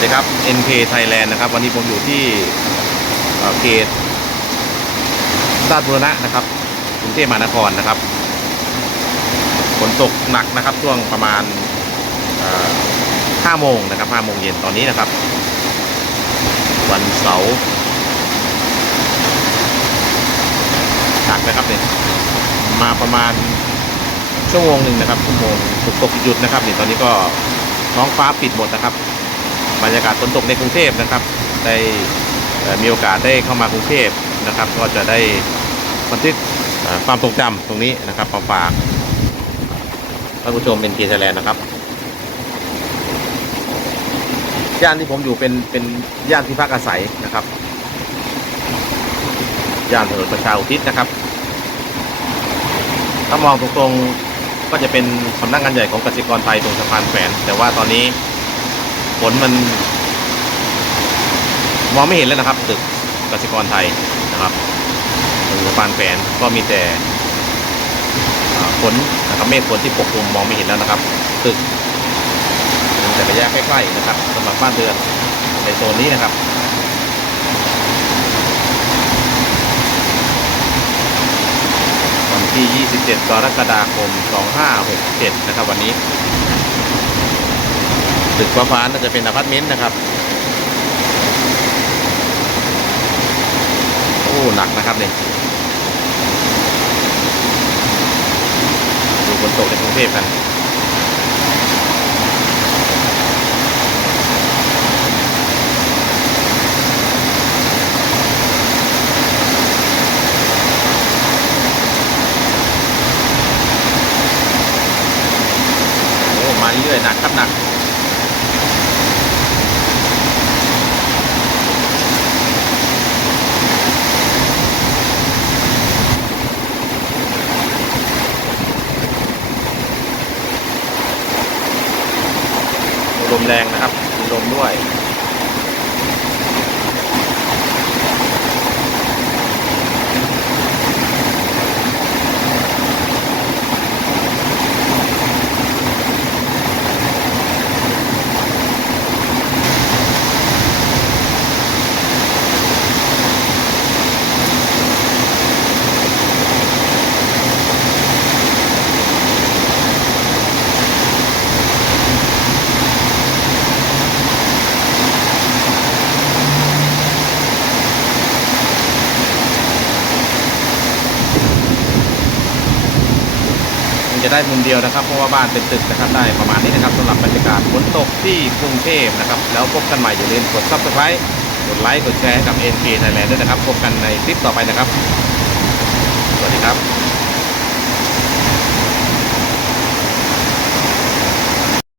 วัสดีครับ NK Thailand นะครับ วันนี้ผมอยู่ที่เขตราชบุรณะนะครับกรุงเทพมหานครนะครับฝนตกหนักนะครับช่วงประมาณ5โมงนะครับ5โมงเย็นตอนนี้นะครับ วันเสาร์หนักนะครับเนี่ยมาประมาณชั่วโมงหนึ่งนะครับชั่วโมงตกตกหยุดนะครับเนี่ยตอนนี้ก็ท้องฟ้าปิดหมดนะครับ บรรยากาศฝนตกในกรุงเทพนะครับ ได้มีโอกาสได้เข้ามากรุงเทพนะครับ ก็จะได้บันทึกความทรงจำตรงนี้นะครับมาฝากท่านผู้ชมเป็นทีไทยแลนด์นะครับย่านที่ผมอยู่เป็นเป็นย่านที่พักอาศัยนะครับย่านถนนประชาอุทิศนะครับ ถ้ามองตรงๆก็จะเป็นสำนักงานใหญ่ของกสิกรไทยตรงสะพานแขวนแต่ว่าตอนนี้ ฝนมันมองไม่เห็นแล้วนะครับ ตึกกสิกรไทยนะครับตรงสะพานแขวนก็มีแต่ฝนนะครับเมฆฝนที่ปกคลุมมองไม่เห็นแล้วนะครับ ตึกแต่ระยะใกล้ๆนะครับสำหรับบ้านเรือนในโซนนี้นะครับวันที่ 27 กรกฎาคม 2567 นะครับ วันนี้ ตึกฟ้าฟ้าน่าจะเป็นอพาร์ตเมนต์นะครับ โอ้หนักนะครับเนี่ยดูฝนตกในกรุงเทพกันโอ้มาเรื่อยๆหนักครับหนัก ลมแรงนะครับมีลมด้วย จะได้มุมเดียวนะครับ เพราะว่าบ้านเป็นตึกนะครับได้ประมาณนี้นะครับสำหรับบรรยากาศฝนตกที่กรุงเทพนะครับ แล้วพบกันใหม่อย่าลืมกดซับสไครต์กดไลค์กดแชร์ให้กับ NK Thailand ด้วยนะครับพบกันในคลิปต่อไปนะครับ สวัสดีครับ